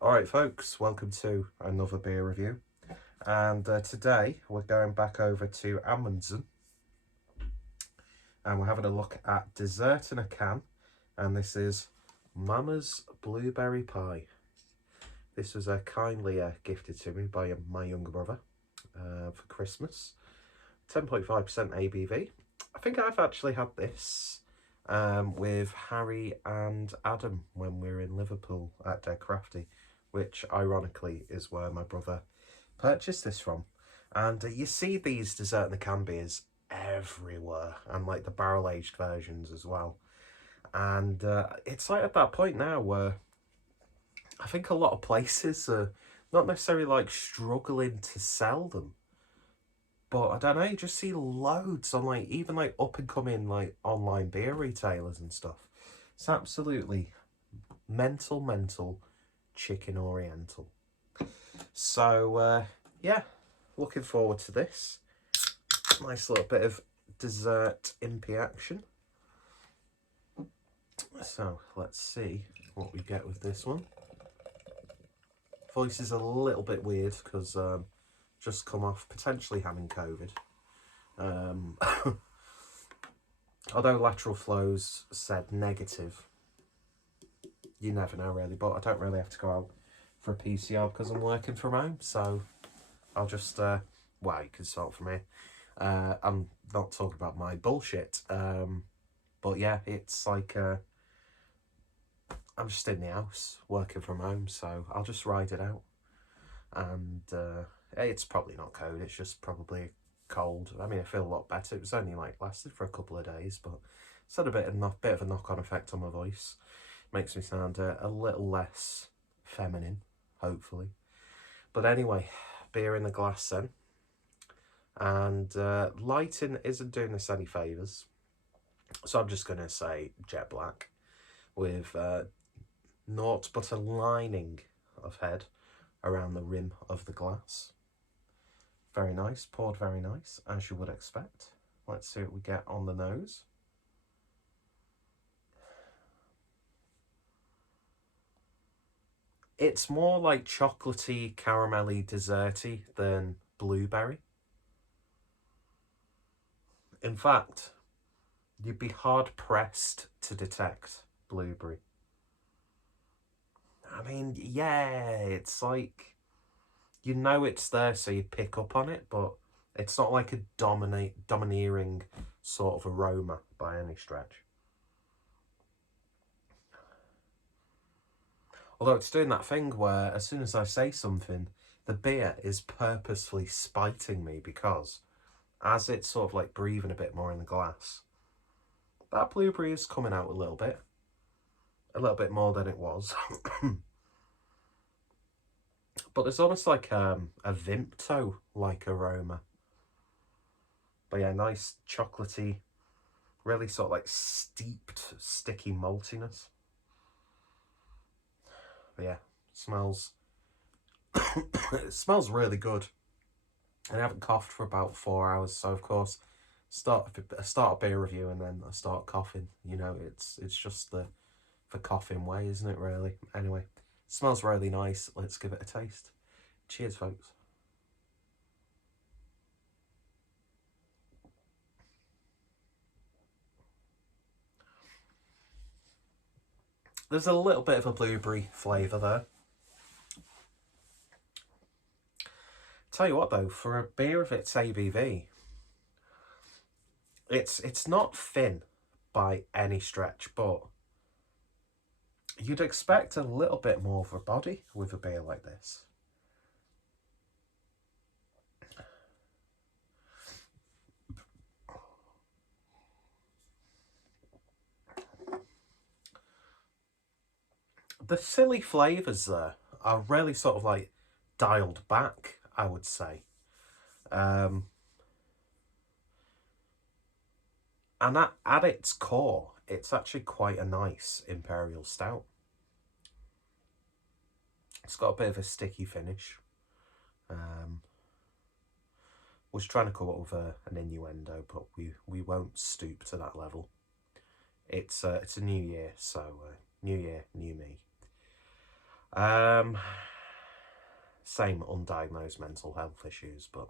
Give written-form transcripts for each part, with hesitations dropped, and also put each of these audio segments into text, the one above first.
Alright folks, welcome to another beer review, and today we're going back over to Amundsen and we're having a look at dessert in a can, and this is Mama's Blueberry Pie. This was kindly gifted to me by my younger brother for Christmas. 10.5% ABV. I think I've actually had this with Harry and Adam when we were in Liverpool at Dead Crafty, which ironically is where my brother purchased this from. And you see these dessert in the can beers everywhere, and like the barrel aged versions as well. And it's like at that point now where I think a lot of places are not necessarily like struggling to sell them, but I don't know, you just see loads on like even like up and coming like online beer retailers and stuff. It's absolutely mental chicken oriental. So yeah, looking forward to this. Nice little bit of dessert impy action. So let's see what we get with this one. Voice is a little bit weird because just come off potentially having COVID. Although lateral flows said negative, you never know really, but I don't really have to go out for a PCR because I'm working from home, so I'll just well, you can start from here. I'm not talking about my bullshit, but yeah, it's like I'm just in the house working from home, so I'll just ride it out. And it's probably not COVID, it's just probably cold. I mean, I feel a lot better. It was only like lasted for a couple of days, but it's had a bit of a knock-on effect on my voice. Makes me sound a little less feminine, hopefully. But anyway, beer in the glass then. And lighting isn't doing this any favours, so I'm just going to say jet black with naught but a lining of head around the rim of the glass. Very nice, poured very nice, as you would expect. Let's see what we get on the nose. It's more like chocolatey, caramelly, desserty than blueberry. In fact, you'd be hard-pressed to detect blueberry. I mean, yeah, it's like, you know it's there, so you pick up on it, but it's not like a domineering sort of aroma by any stretch. Although it's doing that thing where as soon as I say something, the beer is purposefully spiting me, because as it's sort of like breathing a bit more in the glass, that blueberry is coming out a little bit more than it was. But there's almost like a Vimto-like aroma. But yeah, nice chocolatey, really sort of like steeped, sticky maltiness. But yeah, smells it smells really good. And I haven't coughed for about 4 hours, so of course start a beer review and then I start coughing. You know, it's just the coughing way, isn't it, really? Anyway, smells really nice. Let's give it a taste. Cheers, folks. There's a little bit of a blueberry flavour there. Tell you what though, for a beer of its ABV, it's not thin by any stretch, but you'd expect a little bit more of a body with a beer like this. The silly flavours there are really sort of like dialed back, I would say. And at its core, it's actually quite a nice imperial stout. It's got a bit of a sticky finish. Was trying to come up with an innuendo, but we won't stoop to that level. It's a new year, so new year, new me. Same undiagnosed mental health issues, but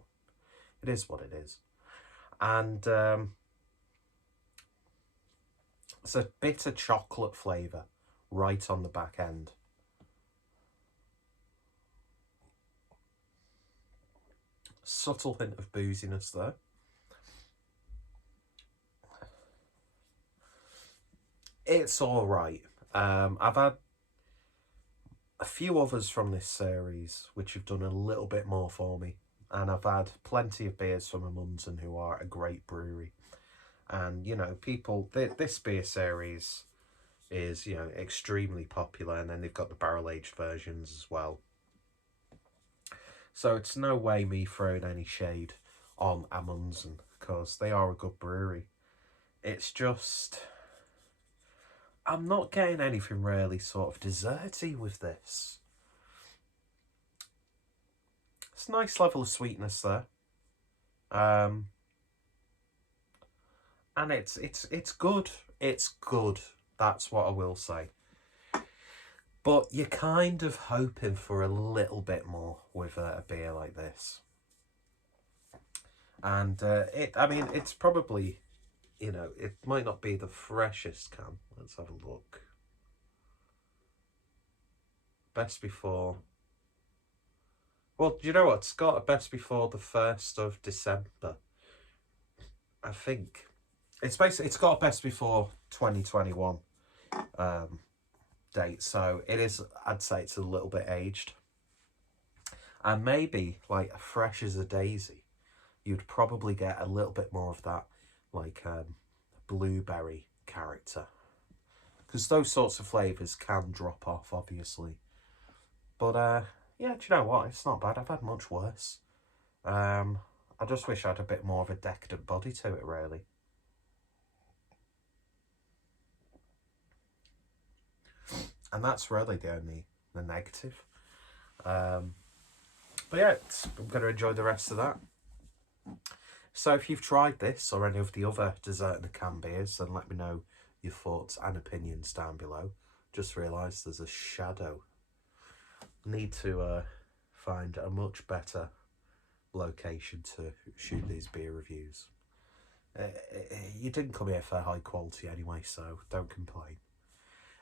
it is what it is. And it's a bitter chocolate flavour right on the back end. Subtle hint of booziness there. It's alright. I've had a few others from this series which have done a little bit more for me. And I've had plenty of beers from Amundsen, who are a great brewery. And, you know, people, this beer series is, you know, extremely popular. And then they've got the barrel-aged versions as well. So it's no way me throwing any shade on Amundsen, because they are a good brewery. It's just, I'm not getting anything really sort of desserty with this. It's a nice level of sweetness there. And it's good. It's good. That's what I will say. But you're kind of hoping for a little bit more with a beer like this. And I mean, it's probably, you know, it might not be the freshest can. Let's have a look. Best before. Well, do you know what? It's got a best before the 1st of December. I think. It's got a best before 2021 date. So it is, I'd say it's a little bit aged. And maybe, like, fresh as a daisy, you'd probably get a little bit more of that, like, blueberry character. Because those sorts of flavours can drop off, obviously. But, yeah, do you know what? It's not bad. I've had much worse. I just wish I had a bit more of a decadent body to it, really. And that's really the negative. But yeah, I'm going to enjoy the rest of that. So if you've tried this or any of the other dessert in a can beers, then let me know your thoughts and opinions down below. Just realised there's a shadow. Need to find a much better location to shoot these beer reviews. You didn't come here for high quality anyway, so don't complain.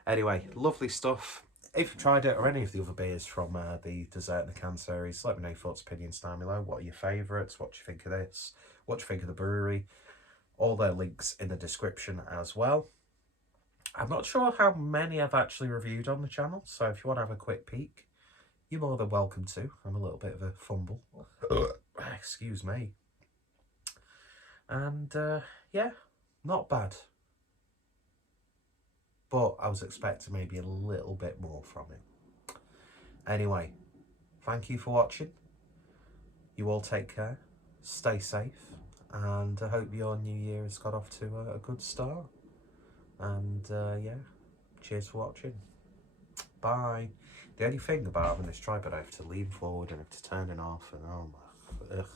Anyway, lovely stuff. If you've tried it or any of the other beers from the Dessert in a Can series, let me know your thoughts, opinions down below. What are your favourites? What do you think of this? What do you think of the brewery? All their links in the description as well. I'm not sure how many I've actually reviewed on the channel, so if you want to have a quick peek, you're more than welcome to. I'm a little bit of a fumble. Excuse me. And yeah, not bad. But I was expecting maybe a little bit more from it. Anyway, thank you for watching. You all take care. Stay safe. And I hope your new year has got off to a good start. And yeah, cheers for watching. Bye. The only thing about having this tripod, I have to lean forward and I have to turn it off. And oh my, ugh.